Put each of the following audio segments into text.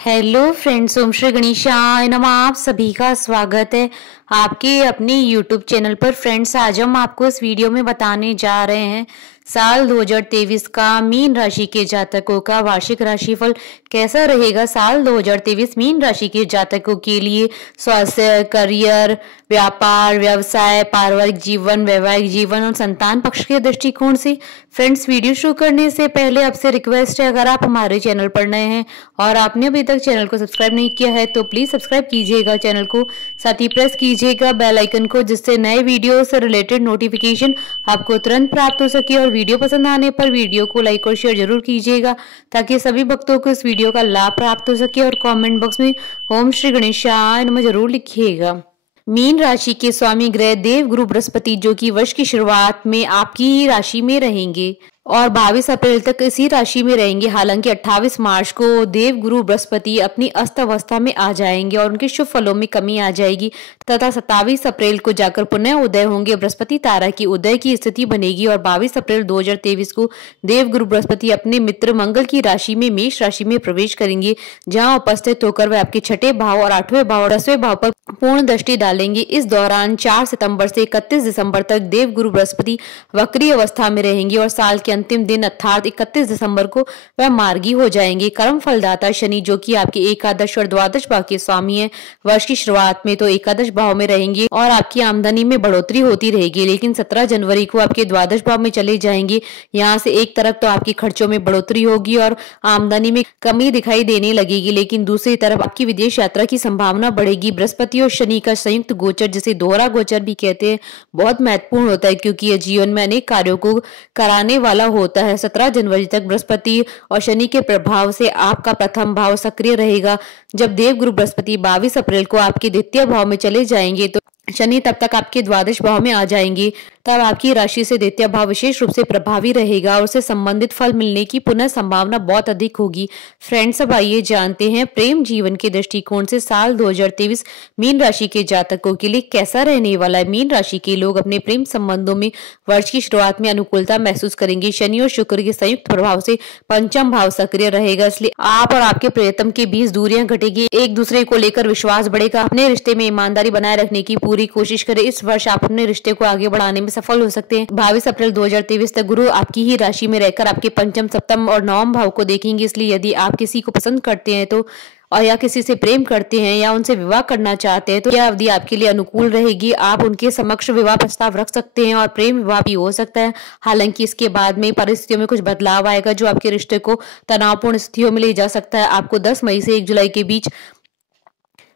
Hello friends, ओम श्री गणेशाय नमः। आप सभी का स्वागत है आपके अपने यूट्यूब चैनल पर। फ्रेंड्स, आज हम आपको इस वीडियो में बताने जा रहे हैं साल 2023 का मीन राशि के जातकों का वार्षिक राशिफल कैसा रहेगा। साल 2023 मीन राशि के जातकों के लिए स्वास्थ्य, करियर, व्यापार, व्यवसाय, पारिवारिक जीवन, वैवाहिक जीवन और संतान पक्ष के दृष्टिकोण से। फ्रेंड्स, वीडियो शुरू करने से पहले आपसे रिक्वेस्ट है, अगर आप हमारे चैनल पर नए हैं और आपने अभी तक चैनल को सब्सक्राइब नहीं किया है तो प्लीज सब्सक्राइब कीजिएगा चैनल को, साथ ही प्रेस कीजिएगा बेल आइकन को, जिससे नए वीडियो से रिलेटेड नोटिफिकेशन आपको तुरंत प्राप्त हो सके। और वीडियो पसंद आने पर वीडियो को लाइक और शेयर जरूर कीजिएगा ताकि सभी भक्तों को इस वीडियो का लाभ प्राप्त हो सके। और कमेंट बॉक्स में ओम श्री गणेशाय नमः जरूर लिखिएगा। मीन राशि के स्वामी ग्रह देव गुरु बृहस्पति, जो कि वर्ष की शुरुआत में आपकी ही राशि में रहेंगे और 22 अप्रैल तक इसी राशि में रहेंगे। हालांकि 28 मार्च को देव गुरु बृहस्पति अपनी अस्त अवस्था में आ जाएंगे और उनके शुभ फलों में कमी आ जाएगी तथा 27 अप्रैल को जाकर पुनः उदय होंगे। बृहस्पति तारा की उदय की स्थिति बनेगी और 22 अप्रैल 2023 को देव गुरु बृहस्पति अपने मित्र मंगल की राशि में मेष राशि में प्रवेश करेंगे, जहां उपस्थित होकर वे आपके छठे भाव और 8वें भाव और 10वें भाव पर पूर्ण दृष्टि डालेंगे। इस दौरान 4 सितंबर से 31 दिसंबर तक देव गुरु बृहस्पति वक्री अवस्था में रहेंगे और साल के अंतिम दिन अर्थात 31 दिसंबर को वह मार्गी हो जाएंगे। कर्म फलदाता शनि, जो कि आपके एकादश और द्वादश भाव के स्वामी है, वर्ष की शुरुआत में तो एकादश भाव में रहेंगे और आपकी आमदनी में बढ़ोतरी होती रहेगी, लेकिन 17 जनवरी को आपके द्वादश भाव में चले जाएंगे। यहाँ से एक तरफ तो आपके खर्चों में बढ़ोतरी होगी और आमदनी में कमी दिखाई देने लगेगी, लेकिन दूसरी तरफ आपकी विदेश यात्रा की संभावना बढ़ेगी। बृहस्पति और शनि का संयुक्त गोचर, जिसे दोहरा गोचर भी कहते हैं, बहुत महत्वपूर्ण होता है क्योंकि यह जीवन में अनेक कार्यों को कराने वाला होता है। 17 जनवरी तक बृहस्पति और शनि के प्रभाव से आपका प्रथम भाव सक्रिय रहेगा। जब देव गुरु बृहस्पति 22 अप्रैल को आपके द्वितीय भाव में चले जाएंगे तो शनि तब तक आपके द्वादश भाव में आ जाएंगे। तब आपकी राशि से द्वितीय भाव विशेष रूप से प्रभावी रहेगा और उससे संबंधित फल मिलने की पुनः संभावना बहुत अधिक होगी। फ्रेंड्स, अब आइए जानते हैं प्रेम जीवन के दृष्टिकोण से साल 2023 मीन राशि के जातकों के लिए कैसा रहने वाला है। मीन राशि के लोग अपने प्रेम संबंधों में वर्ष की शुरुआत में अनुकूलता महसूस करेंगे। शनि और शुक्र के संयुक्त प्रभाव से पंचम भाव सक्रिय रहेगा, इसलिए आप और आपके प्रियतम के बीच दूरियां घटेगी, एक दूसरे को लेकर विश्वास बढ़ेगा। अपने रिश्ते में ईमानदारी बनाए रखने की पूरी कोशिश करें। इस वर्ष आप अपने रिश्ते को आगे बढ़ाने में सफल हो सकते हैं। 22 अप्रैल 2023 तक गुरु आपकी ही राशि में रहकर आपके पंचम, सप्तम और नवम भाव को देखेंगे, इसलिए यदि आप किसी को पसंद करते हैं तो और या किसी से प्रेम करते हैं या उनसे विवाह करना चाहते हैं तो यह अवधि आपके लिए अनुकूल रहेगी। आप उनके समक्ष विवाह प्रस्ताव रख सकते हैं और प्रेम विवाह भी हो सकता है। हालांकि इसके बाद में परिस्थितियों में कुछ बदलाव आएगा जो आपके रिश्ते को तनावपूर्ण स्थितियों में ले जा सकता है। आपको 10 मई से 1 जुलाई के बीच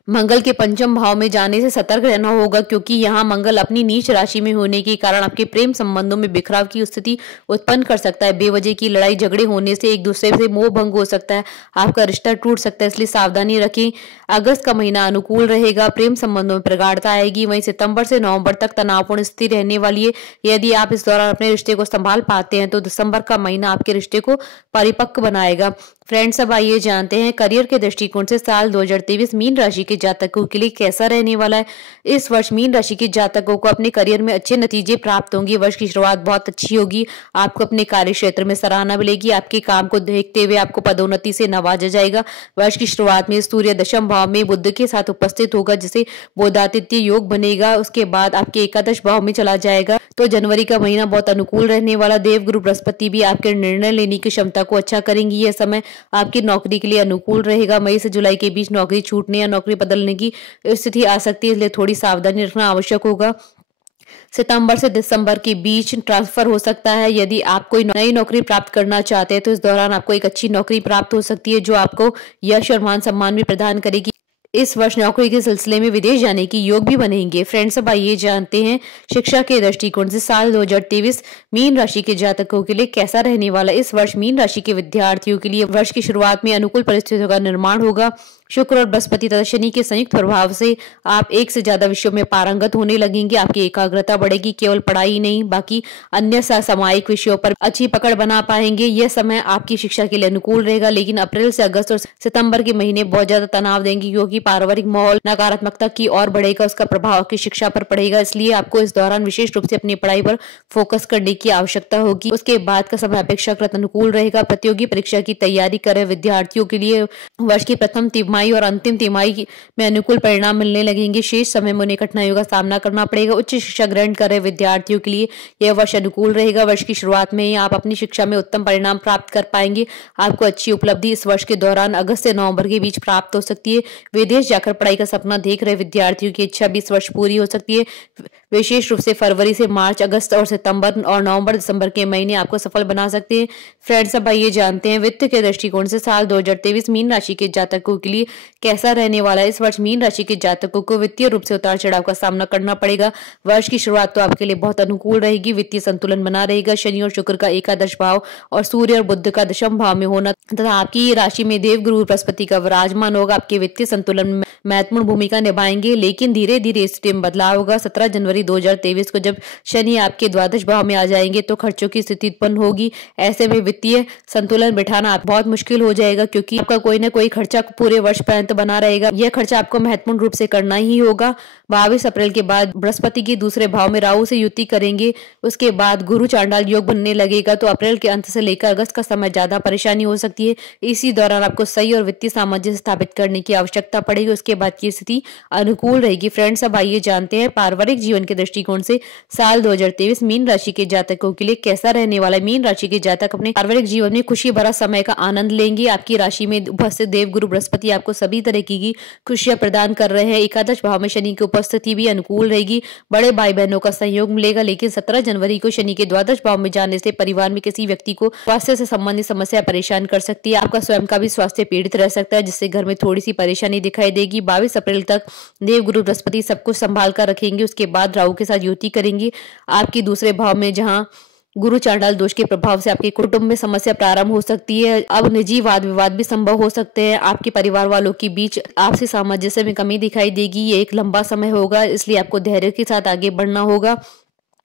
मंगल के पंचम भाव में जाने से सतर्क रहना होगा, क्योंकि यहाँ मंगल अपनी नीच राशि में होने के कारण आपके प्रेम संबंधों में बिखराव की स्थिति उत्पन्न कर सकता है। बेवजह की लड़ाई झगड़े होने से एक दूसरे से मोह भंग हो सकता है, आपका रिश्ता टूट सकता है, इसलिए सावधानी रखें। अगस्त का महीना अनुकूल रहेगा, प्रेम संबंधों में प्रगाढ़ता आएगी। वहीं सितंबर से नवंबर तक तनावपूर्ण स्थिति रहने वाली है। यदि आप इस दौरान अपने रिश्ते को संभाल पाते हैं तो दिसंबर का महीना आपके रिश्ते को परिपक्व बनाएगा। फ्रेंड्स, अब आइए जानते हैं करियर के दृष्टिकोण से साल 2023 मीन राशि के जातकों के लिए कैसा रहने वाला है। इस वर्ष मीन राशि के जातकों को अपने करियर में अच्छे नतीजे प्राप्त होंगे। वर्ष की शुरुआत बहुत अच्छी होगी, आपको अपने कार्य क्षेत्र में सराहना मिलेगी। आपके काम को देखते हुए आपको पदोन्नति से नवाजा जाएगा। वर्ष की शुरुआत में सूर्य दशम भाव में बुध के साथ उपस्थित होगा, जिसे बुधादित्य योग बनेगा। उसके बाद आपके एकादश भाव में चला जाएगा, तो जनवरी का महीना बहुत अनुकूल रहने वाला। देव गुरु बृहस्पति भी आपके निर्णय लेने की क्षमता को अच्छा करेंगी। यह समय आपकी नौकरी के लिए अनुकूल रहेगा। मई से जुलाई के बीच नौकरी छूटने या नौकरी बदलने की स्थिति आ सकती है, इसलिए थोड़ी सावधानी रखना आवश्यक होगा। सितंबर से दिसंबर के बीच ट्रांसफर हो सकता है। यदि आप कोई नई नौकरी प्राप्त करना चाहते हैं तो इस दौरान आपको एक अच्छी नौकरी प्राप्त हो सकती है, जो आपको यश और मान सम्मान भी प्रदान करेगी। इस वर्ष नौकरी के सिलसिले में विदेश जाने की योग भी बनेंगे। फ्रेंड्स, अब आइए जानते हैं शिक्षा के दृष्टिकोण से साल 2023 मीन राशि के जातकों के लिए कैसा रहने वाला। इस वर्ष मीन राशि के विद्यार्थियों के लिए वर्ष की शुरुआत में अनुकूल परिस्थितियों का निर्माण होगा। शुक्र और बृहस्पति तथा शनि के संयुक्त प्रभाव से आप एक से ज्यादा विषयों में पारंगत होने लगेंगे। आपकी एकाग्रता बढ़ेगी, केवल पढ़ाई नहीं बाकी अन्य सामायिक विषयों पर अच्छी पकड़ बना पाएंगे। यह समय आपकी शिक्षा के लिए अनुकूल रहेगा, लेकिन अप्रैल से अगस्त और सितंबर के महीने बहुत ज्यादा तनाव देंगे, क्योंकि पारिवारिक माहौल नकारात्मकता की ओर बढ़ेगा, उसका प्रभाव आपकी शिक्षा पर पड़ेगा। इसलिए आपको इस दौरान विशेष रूप से अपनी पढ़ाई पर फोकस करने की आवश्यकता होगी। उसके बाद का समय अपेक्षाकृत अनुकूल रहेगा। प्रतियोगी परीक्षा की तैयारी करें विद्यार्थियों के लिए वर्ष की प्रथम तिमाही और अंतिम तिमाही में अनुकूल परिणाम मिलने लगेंगे। शेष समय में उन्हें कठिनाइयों का सामना करना पड़ेगा। उच्च शिक्षा ग्रहण कर रहे विद्यार्थियों के लिए यह वर्ष अनुकूल रहेगा। वर्ष की शुरुआत में ही आप अपनी शिक्षा में उत्तम परिणाम प्राप्त कर पाएंगे। आपको अच्छी उपलब्धि इस वर्ष के दौरान अगस्त से नवंबर के बीच प्राप्त हो सकती है। विदेश जाकर पढ़ाई का सपना देख रहे विद्यार्थियों की इच्छा भी इस वर्ष पूरी हो सकती है। विशेष रूप से फरवरी से मार्च, अगस्त और सितंबर और नवंबर दिसंबर के महीने आपको सफल बना सकते हैं। फ्रेंड्स, अब आइए जानते हैं वित्त के दृष्टिकोण से साल 2023 मीन राशि के जातकों के लिए कैसा रहने वाला है। इस वर्ष मीन राशि के जातकों को वित्तीय रूप से उतार चढ़ाव का सामना करना पड़ेगा। वर्ष की शुरुआत तो आपके लिए बहुत अनुकूल रहेगी। वित्तीय संतुलन बना रहेगा। शनि और शुक्र का एकादश भाव और सूर्य और बुध का दशम भाव में होना तथा आपकी राशि में देव गुरु बृहस्पति का विराजमान होगा आपके वित्तीय संतुलन में महत्वपूर्ण भूमिका निभाएंगे। लेकिन धीरे धीरे स्थिति में बदलाव होगा। 17 जनवरी 2023 को जब शनि आपके द्वादश भाव में आ जाएंगे तो खर्चों की स्थिति उत्पन्न होगी। ऐसे में वित्तीय संतुलन बिठाना बहुत मुश्किल हो जाएगा, क्योंकि आपका कोई ना कोई खर्चा पूरे वर्ष पर्यंत बना रहेगा। यह खर्चा आपको महत्वपूर्ण रूप से करना ही होगा। 22 अप्रैल के बाद बृहस्पति की दूसरे भाव में राहु से युति करेंगे। उसके बाद गुरु चांडाल योग बनने लगेगा। तो अप्रैल के अंत से लेकर अगस्त का समय ज्यादा परेशानी हो सकती है। इसी दौरान आपको सही और वित्तीय सामंजस्य स्थापित करने की आवश्यकता पड़ेगी। उसके बाद की स्थिति अनुकूल रहेगी। फ्रेंड्स, अब आइए जानते हैं पारिवारिक जीवन के दृष्टिकोण से साल 2023 मीन राशि के जातकों के लिए कैसा रहने वाला है। मीन राशि के जातक अपने पारिवारिक जीवन में खुशी भरा समय का आनंद लेंगे। आपकी राशि में उपस्थित देव गुरु बृहस्पति आपको सभी तरह की खुशियां प्रदान कर रहे हैं। एकादश भाव में शनि की उपस्थिति भी अनुकूल रहेगी। बड़े भाई बहनों का सहयोग मिलेगा। लेकिन 17 जनवरी को शनि के द्वादश भाव में जाने से परिवार में किसी व्यक्ति को स्वास्थ्य से संबंधित समस्या परेशान कर सकती है। आपका स्वयं का भी स्वास्थ्य पीड़ित रह सकता है, जिससे घर में थोड़ी सी परेशानी दिखाई देगी। 22 अप्रैल तक देव गुरु बृहस्पति सब कुछ संभाल कर रखेंगे। उसके बाद राहु के साथ युति करेंगे आपकी दूसरे भाव में, जहां गुरु चांडाल दोष के प्रभाव से आपके कुटुंब में समस्या प्रारंभ हो सकती है। अब निजी वाद विवाद भी संभव हो सकते हैं। आपके परिवार वालों के बीच आपसी सामंजस्य में कमी दिखाई देगी। ये एक लंबा समय होगा, इसलिए आपको धैर्य के साथ आगे बढ़ना होगा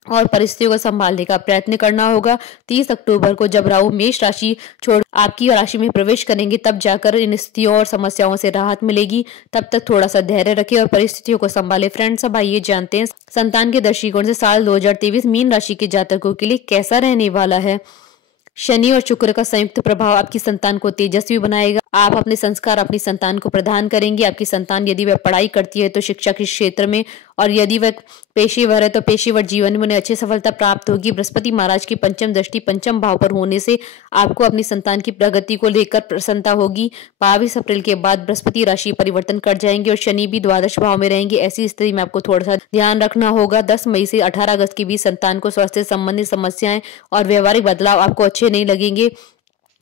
और परिस्थितियों को संभालने का प्रयत्न करना होगा। 30 अक्टूबर को जब राहु मेष राशि छोड़ आपकी राशि में प्रवेश करेंगे, तब जाकर इन स्थितियों और समस्याओं से राहत मिलेगी। तब तक थोड़ा सा धैर्य रखें और परिस्थितियों को संभालें। फ्रेंड्स, अब आइए जानते हैं संतान के दृष्टिकोण से साल 2023 मीन राशि के जातकों के लिए कैसा रहने वाला है। शनि और शुक्र का संयुक्त प्रभाव आपकी संतान को तेजस्वी बनाएगा। आप अपने संस्कार अपनी संतान को प्रदान करेंगे। आपकी संतान यदि वह पढ़ाई करती है तो शिक्षा के क्षेत्र में, और यदि वह पेशेवर है तो पेशेवर जीवन में उन्हें अच्छी सफलता प्राप्त होगी। बृहस्पति महाराज की पंचम दृष्टि पंचम भाव पर होने से आपको अपनी संतान की प्रगति को लेकर प्रसन्नता होगी। 22 अप्रैल के बाद बृहस्पति राशि परिवर्तन कर जाएंगे और शनि भी द्वादश भाव में रहेंगे। ऐसी स्थिति में आपको थोड़ा सा ध्यान रखना होगा। 10 मई से 18 अगस्त के बीच संतान को स्वास्थ्य संबंधी समस्याएं और व्यवहारिक बदलाव आपको अच्छे नहीं लगेंगे।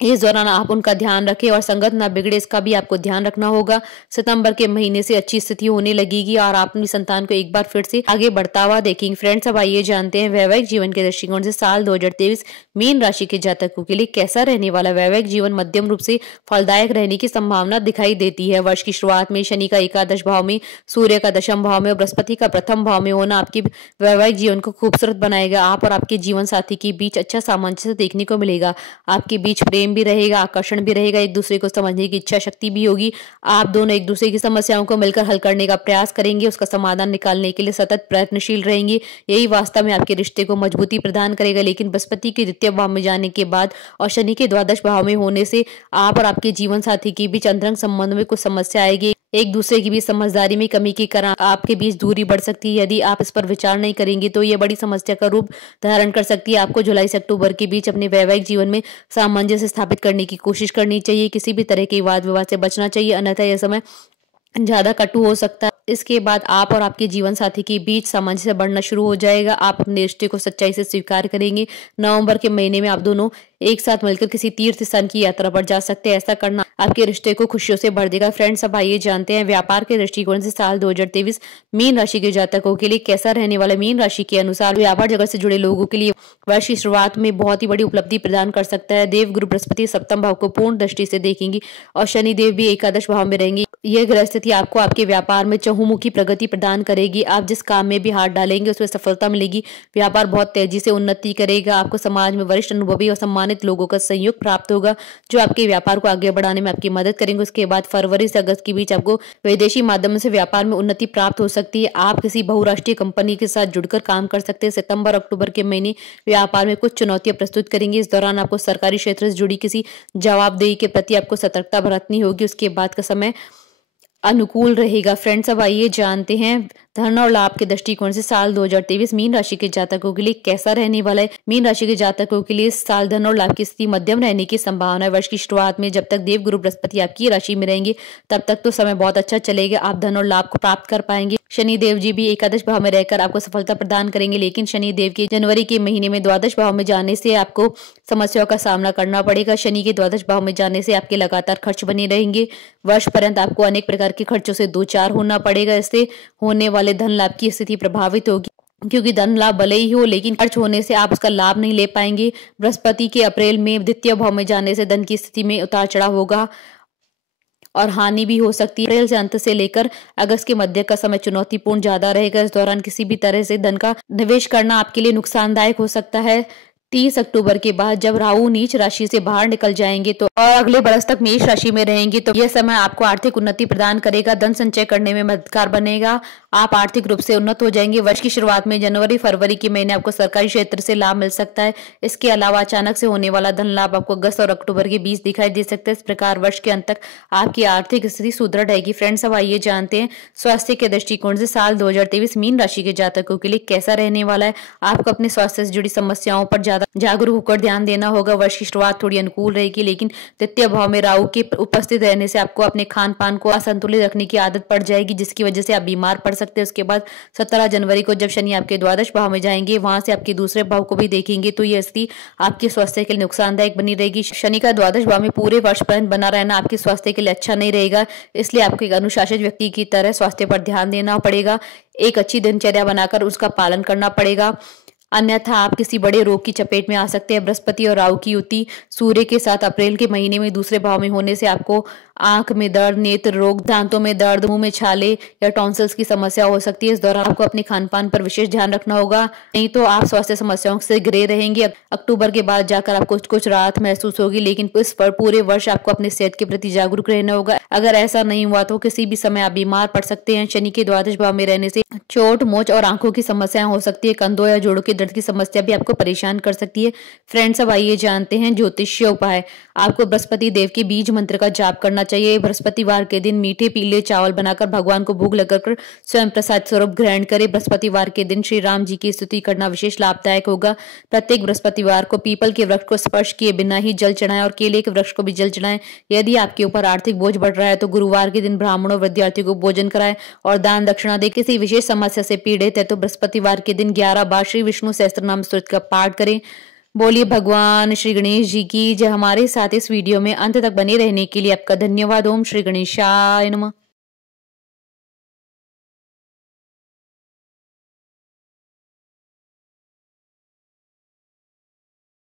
इस दौरान आप उनका ध्यान रखें और संगत न बिगड़े, इसका भी आपको ध्यान रखना होगा। सितंबर के महीने से अच्छी स्थिति होने लगेगी और आप अपनी संतान को एक बार फिर से आगे बढ़ता हुआ देखेंगे। फ्रेंड्स, अब आइए जानते हैं वैवाहिक जीवन के दृष्टिकोण से साल 2023 मीन राशि के जातकों के लिए कैसा रहने वाला। वैवाहिक जीवन मध्यम रूप से फलदायक रहने की संभावना दिखाई देती है। वर्ष की शुरुआत में शनि का एकादश भाव में, सूर्य का दशम भाव में और बृहस्पति का प्रथम भाव में होना आपके वैवाहिक जीवन को खूबसूरत बनाएगा। आप और आपके जीवन साथी के बीच अच्छा सामंजस्य देखने को मिलेगा। आपके बीच प्रेम भी रहेगा, आकर्षण भी रहेगा, एक दूसरे को समझने की इच्छा शक्ति भी होगी। आप दोनों एक दूसरे की समस्याओं को मिलकर हल करने का प्रयास करेंगे, उसका समाधान निकालने के लिए सतत प्रयत्नशील रहेंगे। यही वास्तव में आपके रिश्ते को मजबूती प्रदान करेगा। लेकिन बृहस्पति के द्वितीय भाव में जाने के बाद और शनि के द्वादश भाव में होने से आप और आपके जीवन साथी के बीच अंतरंग संबंध में कुछ समस्या आएगी। एक दूसरे की बीच समझदारी में कमी के कारण आपके बीच दूरी बढ़ सकती है। यदि आप इस पर विचार नहीं करेंगे तो यह बड़ी समस्या का रूप धारण कर सकती है। आपको जुलाई से अक्टूबर के बीच अपने वैवाहिक जीवन में सामंजस्य स्थापित करने की कोशिश करनी चाहिए। किसी भी तरह के वाद विवाद से बचना चाहिए, अन्यथा यह समय ज्यादा कटु हो सकता है। इसके बाद आप और आपके जीवन साथी के बीच सामंजस्य बढ़ना शुरू हो जाएगा। आप अपने रिश्ते को सच्चाई से स्वीकार करेंगे। नवंबर के महीने में आप दोनों एक साथ मिलकर किसी तीर्थ स्थान की यात्रा पर जा सकते हैं। ऐसा करना आपके रिश्ते को खुशियों से भर देगा। फ्रेंड्स, अब आइए जानते हैं व्यापार के दृष्टिकोण से साल 2023 मीन राशि के जातकों के लिए कैसा रहने वाला। मीन राशि के अनुसार व्यापार जगत से जुड़े लोगों के लिए वर्ष की शुरुआत में बहुत ही बड़ी उपलब्धि प्रदान कर सकता है। देव गुरु बृहस्पति सप्तम भाव को पूर्ण दृष्टि से देखेंगे और शनि देव भी एकादश भाव में रहेंगे। यह ग्रह स्थिति आपको आपके व्यापार में चहुमुखी प्रगति प्रदान करेगी। आप जिस काम में भी हाथ डालेंगे उसमें सफलता मिलेगी। व्यापार बहुत तेजी से उन्नति करेगा। आपको समाज में वरिष्ठ, अनुभवी और सम्मानित लोगों का सहयोग प्राप्त होगा, जो आपके व्यापार को आगे बढ़ाने में आपकी मदद करेंगे। उसके बाद फरवरी से अगस्त के बीच आपको विदेशी माध्यम से व्यापार में उन्नति प्राप्त हो सकती है। आप किसी बहुराष्ट्रीय कंपनी के साथ जुड़कर काम कर सकते हैं। सितंबर अक्टूबर के महीने व्यापार में कुछ चुनौतियां प्रस्तुत करेंगी। इस दौरान आपको सरकारी क्षेत्र से जुड़ी किसी जवाबदेही के प्रति आपको सतर्कता बरतनी होगी। उसके बाद का समय अनुकूल रहेगा। फ्रेंड्स, अब आइए जानते हैं धन और लाभ के दृष्टिकोण से साल 2023 मीन राशि के जातकों के लिए कैसा रहने वाला है। मीन राशि के जातकों के लिए इस साल धन और लाभ की स्थिति मध्यम रहने की संभावना है। वर्ष की शुरुआत में जब तक देवगुरु बृहस्पति आपकी राशि में रहेंगे तब तक तो समय बहुत अच्छा चलेगा। आप धन और लाभ को प्राप्त कर पाएंगे। शनि देव जी भी एकादश भाव में रहकर आपको सफलता प्रदान करेंगे, लेकिन शनि देव के जनवरी के महीने में द्वादश भाव में जाने से आपको समस्याओं का सामना करना पड़ेगा। शनि के द्वादश भाव में जाने से आपके लगातार खर्च बने रहेंगे। वर्ष पर्यंत आपको अनेक प्रकार के खर्चों से दो चार होना पड़ेगा। इससे होने वाले धन लाभ की स्थिति प्रभावित होगी, क्योंकि धन लाभ भले ही हो लेकिन खर्च होने से आप उसका लाभ नहीं ले पाएंगे। बृहस्पति के अप्रैल में द्वितीय भाव में जाने से धन की स्थिति में उतार चढ़ाव होगा और हानि भी हो सकती है। अप्रैल से अंत से लेकर अगस्त के मध्य का समय चुनौतीपूर्ण ज्यादा रहेगा। इस दौरान किसी भी तरह से धन का निवेश करना आपके लिए नुकसानदायक हो सकता है। 30 अक्टूबर के बाद जब राहु नीच राशि से बाहर निकल जाएंगे तो और अगले बरस तक मेष राशि में रहेंगे तो यह समय आपको आर्थिक उन्नति प्रदान करेगा। धन संचय करने में मददगार बनेगा। आप आर्थिक रूप से उन्नत हो जाएंगे। वर्ष की शुरुआत में जनवरी फरवरी के महीने आपको सरकारी क्षेत्र से लाभ मिल सकता है। इसके अलावा अचानक से होने वाला धन लाभ आपको अगस्त और अक्टूबर के बीच दिखाई दे सकता है। इस प्रकार वर्ष के अंत तक आपकी आर्थिक स्थिति सुदृढ़ रहेगी। फ्रेंड्स, अब आइए जानते हैं स्वास्थ्य के दृष्टिकोण से साल 2023 मीन राशि के जातकों के लिए कैसा रहने वाला है। आपको अपने स्वास्थ्य से जुड़ी समस्याओं पर ज्यादा जागरूक होकर ध्यान देना होगा। वर्ष की शुरुआत थोड़ी अनुकूल रहेगी, लेकिन द्वितीय भाव में राहु के उपस्थित रहने से आपको अपने खान पान को असंतुलित रखने की आदत पड़ जाएगी, जिसकी वजह से आप बीमार पड़ सकते हैं। उसके बाद 17 जनवरी को जब शनि आपके द्वादश भाव में जाएंगे, वहां से आपके दूसरे भाव को भी देखेंगे, तो यह स्थिति आपके स्वास्थ्य के लिए नुकसानदायक बनी रहेगी। शनि का द्वादश भाव में पूरे वर्ष पर्यंत बना रहना आपके स्वास्थ्य के लिए अच्छा नहीं रहेगा। इसलिए आपको एक अनुशासित व्यक्ति की तरह स्वास्थ्य पर ध्यान देना पड़ेगा। एक अच्छी दिनचर्या बनाकर उसका पालन करना पड़ेगा, अन्यथा आप किसी बड़े रोग की चपेट में आ सकते हैं। बृहस्पति और राहु की युति सूर्य के साथ अप्रैल के महीने में दूसरे भाव में होने से आपको आंख में दर्द, नेत्र रोग, दांतों में दर्द, मुंह में छाले या टॉन्सिल्स की समस्या हो सकती है। इस दौरान आपको अपने खान पान पर विशेष ध्यान रखना होगा, नहीं तो आप स्वास्थ्य समस्याओं से घिरे रहेंगे। अक्टूबर के बाद जाकर आपको कुछ राहत महसूस होगी, लेकिन इस पर पूरे वर्ष आपको अपने सेहत के प्रति जागरूक रहना होगा। अगर ऐसा नहीं हुआ तो किसी भी समय आप बीमार पड़ सकते हैं। शनि के द्वादश भाव में रहने से चोट, मोच और आंखों की समस्याएं हो सकती है। कंधों या जोड़ों के दर्द की समस्या भी आपको परेशान कर सकती है। फ्रेंड्स, अब आइए जानते हैं ज्योतिषीय उपाय। आपको बृहस्पति देव के बीज मंत्र का जाप करना चाहिए। बृहस्पतिवार के दिन मीठे पीले चावल बनाकर भगवान को भोग लगाकर स्वयं प्रसाद स्वरूप ग्रहण करें। बृहस्पतिवार के दिन श्री राम जी की स्तुति करना विशेष लाभदायक होगा। प्रत्येक बृहस्पतिवार को पीपल के वृक्ष को स्पर्श किए बिना ही जल चढ़ाएं और केले के वृक्ष को भी जल चढ़ाएं। यदि आपके ऊपर आर्थिक बोझ बढ़ रहा है तो गुरुवार के दिन ब्राह्मणों, विद्यार्थियों को भोजन कराएं और दान दक्षिणा दे। किसी विशेष समस्या से पीड़ित है तो बृहस्पतिवार के दिन 11 बार श्री विष्णु सहस्त्रनाम स्तोत्र का पाठ करें। बोलिए भगवान श्री गणेश जी की जय। हमारे साथ इस वीडियो में अंत तक बने रहने के लिए आपका धन्यवाद। ओम श्री गणेशाय नमः।